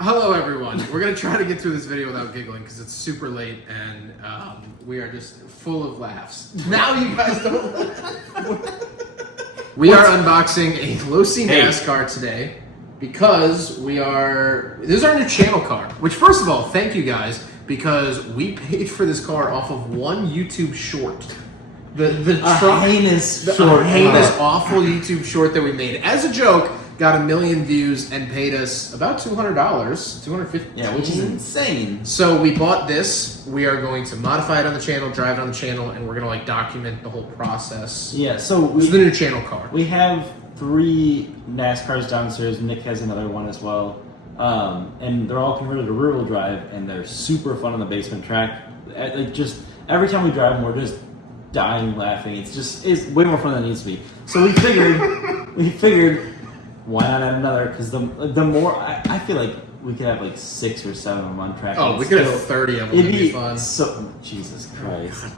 Hello everyone. We're going to try to get through this video without giggling because it's super late and we are just full of laughs. Now you guys don't laugh. We are unboxing a Losi Nascar today because this is our new channel car. Which first of all, thank you guys because we paid for this car off of one YouTube short. The heinous awful YouTube short that we made as a joke. Got 1 million views and paid us about $200, $250. Yeah, which is insane. So we bought this. We are going to modify it on the channel, drive it on the channel, and we're gonna like document the whole process. Yeah, so this is the new channel car. We have 3 NASCARs downstairs. Nick has another one as well, and they're all converted to rear-wheel drive, and they're super fun on the basement track. Like just every time we drive them, we're just dying laughing. It's way more fun than it needs to be. So we figured. Why not add another? Because the more I feel like we could have like 6 or 7 of them on track. Oh, we could have 30 of them. It'd be fun. So Jesus Christ.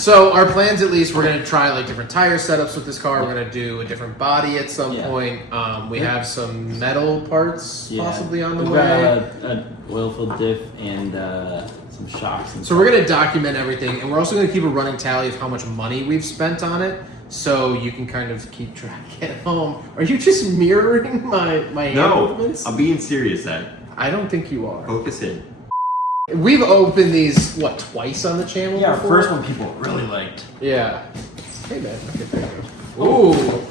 So our plans, at least, we're gonna try like different tire setups with this car. We're gonna do a different body at some point. We have some metal parts possibly on the way. Got a oil-filled diff and some shocks. And so we're gonna document everything, and we're also gonna keep a running tally of how much money we've spent on it. So you can kind of keep track at home. Are you just mirroring my hand movements? I'm being serious, Ed. I don't think you are. Focus in. We've opened these, twice on the channel Yeah, before? our first one people really liked. Yeah. Hey, man. Okay, there you go. Ooh.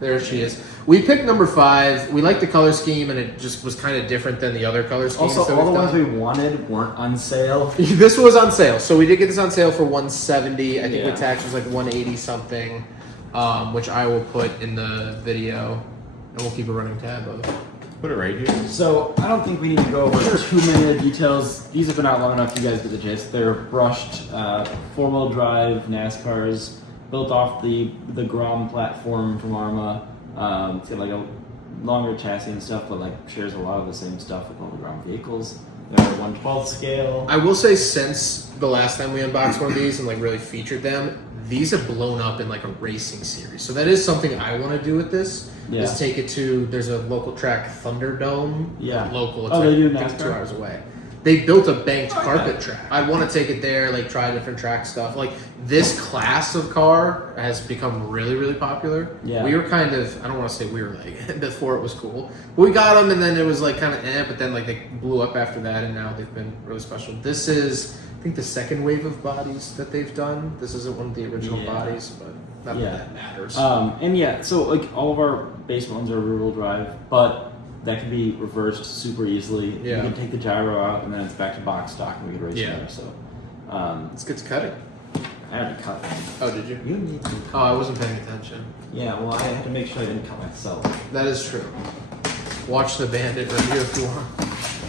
There she is. We picked number 5. We liked the color scheme, and it just was kind of different than the other color schemes. Also, all the ones we wanted weren't on sale. This was on sale, so we did get this on sale for $170. I think the tax was like $180 something, which I will put in the video, and we'll keep a running tab of. Put it right here. So I don't think we need to go over too many of the details. These have been out long enough. You guys get the gist. They're brushed 4-wheel drive NASCARs built off the Grom platform from Arma. It's got like a longer chassis and stuff, but like shares a lot of the same stuff with all the Grom vehicles. They're 1/12 scale. I will say, since the last time we unboxed one of these and like really featured them, these have blown up in like a racing series. So that is something I want to do with this. Yeah. Is take it to, there's a local track, Thunderdome. Yeah. Local. It's they do I think NASCAR? 2 hours away. They built a banked carpet track. I want to take it there, like try different track stuff. Like this class of car has become really, really popular. Yeah. We were kind of, I don't want to say we were like, before it was cool. But we got them and then it was like kind of but then like they blew up after that and now they've been really special. This is, I think, the second wave of bodies that they've done. This isn't one of the original bodies, but not that that matters. So like all of our base ones are rear-wheel drive, but that can be reversed super easily. Yeah. You can take the gyro out, and then it's back to box stock, and we can race there. So, Let's get to cutting. I already cut them. Oh, did you? You need to. Oh, I wasn't paying attention. Yeah, well, I had to make sure I didn't cut myself. That is true. Watch the Bandit review if you want.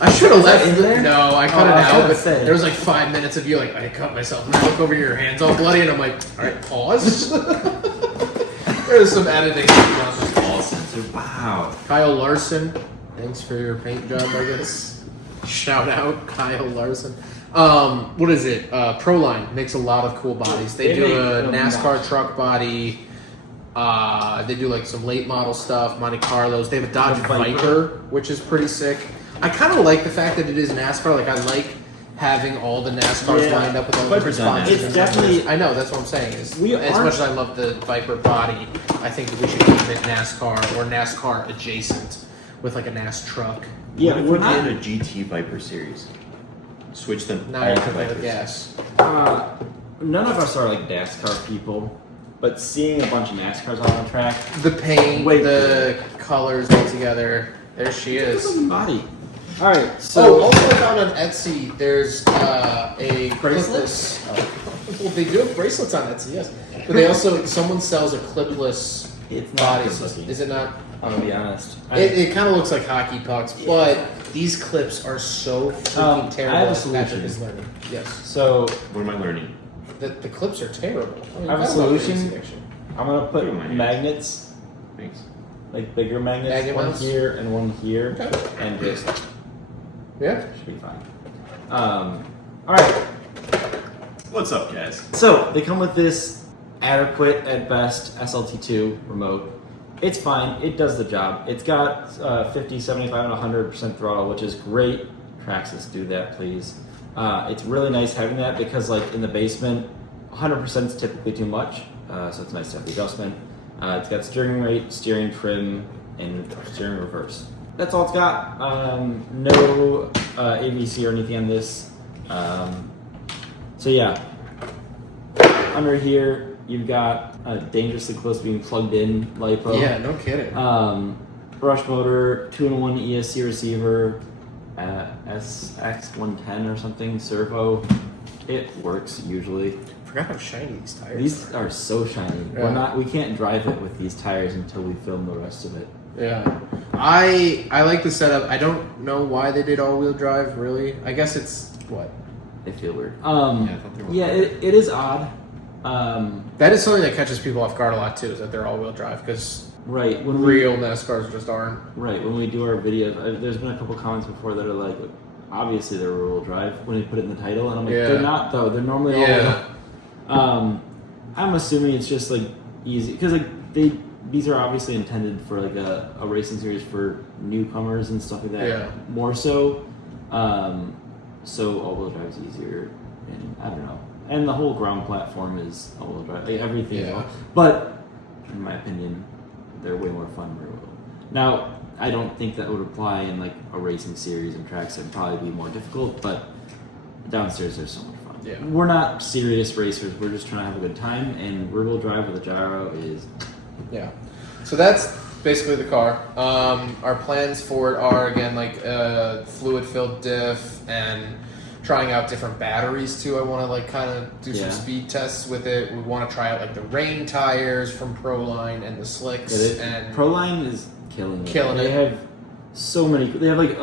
I should have left in there. No, I cut it out, but say. there was like 5 minutes of you like, I cut myself. And I look over your hands all bloody, and I'm like, all right, pause. There's some editing. All censored. Wow. Kyle Larson, thanks for your paint job, I guess. Shout out, Kyle Larson. What is it? Proline makes a lot of cool bodies. They do a NASCAR truck body. They do like some late model stuff, Monte Carlos. They have a Dodge Viper, which is pretty sick. I kind of like the fact that it is NASCAR. Like, I like having all the NASCARs lined up with all the different sponsors. It's definitely. I know, that's what I'm saying. As much as I love the Viper body, I think that we should keep it NASCAR or NASCAR adjacent with like a NAS truck. Yeah, what if we're not in a GT Viper series? Switch them Now all you're to cooking with Vipers. gas. None of us are like NASCAR people, but seeing a bunch of NASCARs on the track. The paint, the colors all together. There she is. Body. All right. So also I found on Etsy there's a bracelets. Well, they do have bracelets on Etsy, yes. But they also someone sells a clipless body system. Is it not? I'm gonna be honest. It kind of looks like hockey pucks, but these clips are so freaking terrible. I have a solution. Patrick is learning. Yes. So what am I learning? The clips are terrible. I have a solution. I'm gonna put magnets. Thanks. Like bigger magnets, one here and one here, and just should be fine. All right. What's up, guys? So they come with this adequate at best SLT2 remote. It's fine. It does the job. It's got 50, 75, and 100% throttle, which is great. Traxxas, do that, please. It's really nice having that because, like, in the basement, 100% is typically too much, so it's nice to have the adjustment. It's got steering rate, steering trim, and steering reverse. That's all it's got. No AVC or anything on this. So yeah, under here you've got dangerously close to being plugged in LiPo. Yeah, no kidding. Brush motor, 2-in-1 ESC receiver, SX110 or something, servo. It works usually. I forgot how shiny these tires These are so shiny. Yeah. We can't drive it with these tires until we film the rest of it. Yeah, I like the setup. I don't know why they did all-wheel drive. Really, I guess it's what. They feel weird. I thought they were. Yeah, it is odd. That is something that catches people off guard a lot too. Is that they're all-wheel drive because Right. real NASCARs just aren't. Right, when we do our videos, there's been a couple comments before that are like, obviously they're rear-wheel drive when they put it in the title, and I'm like, Yeah. they're not though. They're normally all-wheel. I'm assuming it's just like easy because like these are obviously intended for like a racing series for newcomers and stuff like that. Yeah. More so, so all-wheel drive is easier, and I don't know. And the whole ground platform is all-wheel drive. Like everything is Yeah. but in my opinion, they're way more fun rear-wheel. Now, I don't think that would apply in like a racing series and tracks. It'd probably be more difficult, but downstairs there's so much fun. Yeah. We're not serious racers. We're just trying to have a good time, and rear-wheel drive with a gyro is Yeah. So that's basically the car. Our plans for it are again like fluid-filled diff and trying out different batteries too. I want to like kind of do some speed tests with it. We want to try out like the rain tires from Proline and the slicks and Proline is killing it. Killing They it. have so many. They have like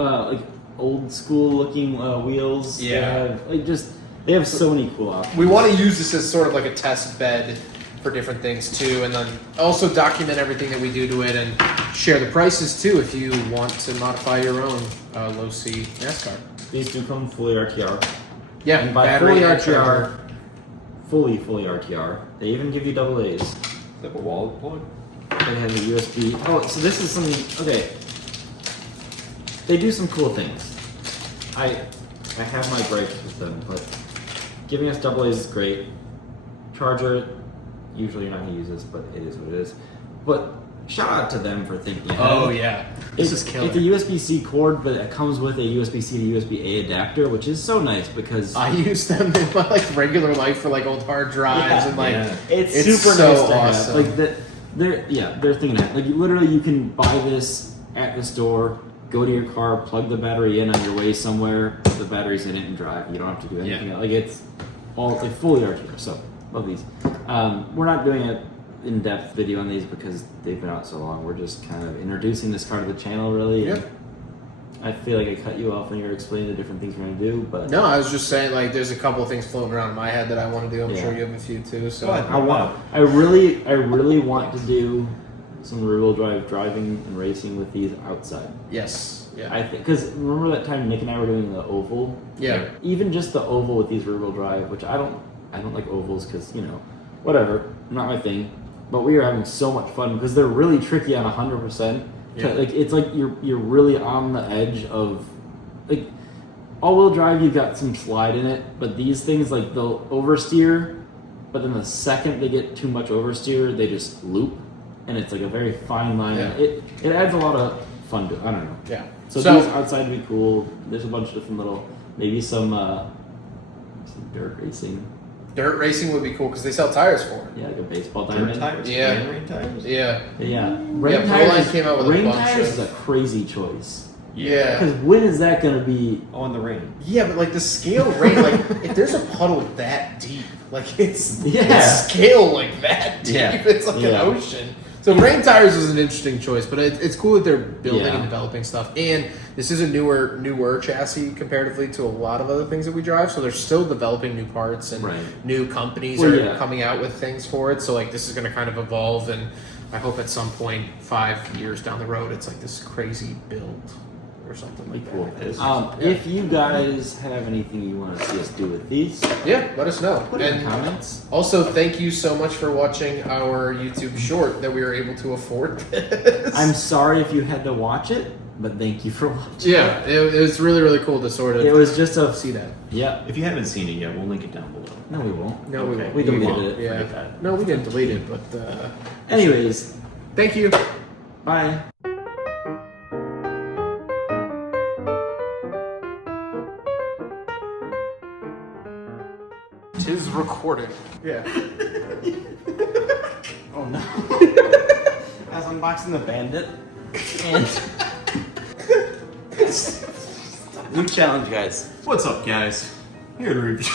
old school looking wheels. Yeah. They have so many cool options. we want to use this as sort of like a test bed for different things too, and then also document everything that we do to it and share the prices too if you want to modify your own Losi NASCAR. These do come fully RTR. Yeah, And by battery fully and RTR, charger. fully RTR, they even give you double A's. Is that a wall plug? They have a USB. Oh, so this is something. Okay. They do some cool things. I have my gripes with them, but giving us double A's is great. Charger, usually you're not going to use this, but it is what it is. But shout out to them for thinking ahead. Oh yeah, this is killer. It's a USB-C cord, but it comes with a USB-C to USB-A adapter, which is so nice because I use them in my like regular life for like old hard drives and like it's it's super so nice to awesome. have. Like they're thinking that. Like literally, you can buy this at the store, go to your car, plug the battery in on your way somewhere, put the batteries in it, and drive. You don't have to do anything else. Like it's all like fully RTR. So love these. We're not doing an in-depth video on these because they've been out so long. We're just kind of introducing this car to the channel, really. And I feel like I cut you off when you were explaining the different things we're going to do, but No, I was just saying like there's a couple of things floating around in my head that I want to do. I'm Yeah. sure you have a few too. So I really want to do some rear-wheel drive driving and racing with these outside. yes, yeah, I think because remember that time Nick and I were doing the oval. yeah. Even just the oval with these rear-wheel drive, which I don't like ovals because whatever, not my thing. But we are having so much fun because they're really tricky on 100%. Yeah. Like it's like you're really on the edge of like all-wheel drive. You've got some slide in it, but these things like they'll oversteer, but then the second they get too much oversteer, they just loop, and it's like a very fine line. Yeah. It adds a lot of fun to it. I don't know. Yeah. So these outside would be cool. There's a bunch of different maybe some dirt racing. Dirt racing would be cool because they sell tires for it. Yeah, like a baseball Dirt diamond. tires? Yeah. And rain tires? Yeah, Yeah, rain Proline tires. came out with a rain bunch tires of- is a crazy choice. yeah. Because when is that going to be? Oh, in the rain. Yeah, but like the scale rain, like if there's a puddle that deep, like it's scale like that deep, Yeah. it's like an Yeah. ocean. So rain tires is an interesting choice, but it's cool that they're building Yeah. and developing stuff. And this is a newer chassis comparatively to a lot of other things that we drive. So they're still developing new parts and Right. new companies Well, are yeah. coming out with things for it. So like this is going to kind of evolve, and I hope at some point 5 years down the road it's like this crazy build. or something like Cool. that. If you guys have anything you want to see us do with these, Yeah, let us know. put it in And the comments. also, thank you so much for watching our YouTube short that we were able to afford this. I'm sorry if you had to watch it, but thank you for watching. Yeah, it was really, really cool to sort of It was just a see that. Yeah. If you haven't seen it yet, we'll link it down below. No, we won't. No, Okay. We deleted won't. it. Yeah. Forget that. No, we didn't delete it, but Anyways, thank you. bye. Tis recording. Yeah. Oh no. I was unboxing the Bandit, and new challenge, guys. What's up, guys? Here to review.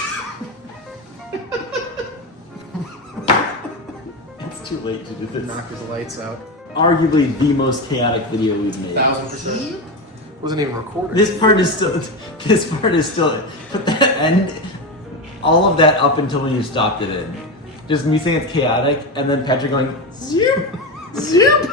It's too late to do this. Knock his lights out. Arguably the most chaotic video we've made. 1000%. Wasn't even recorded. This part is still. Put that end. All of that up until when you stopped it in. Just me saying it's chaotic, and then Patrick going zoom, zoom.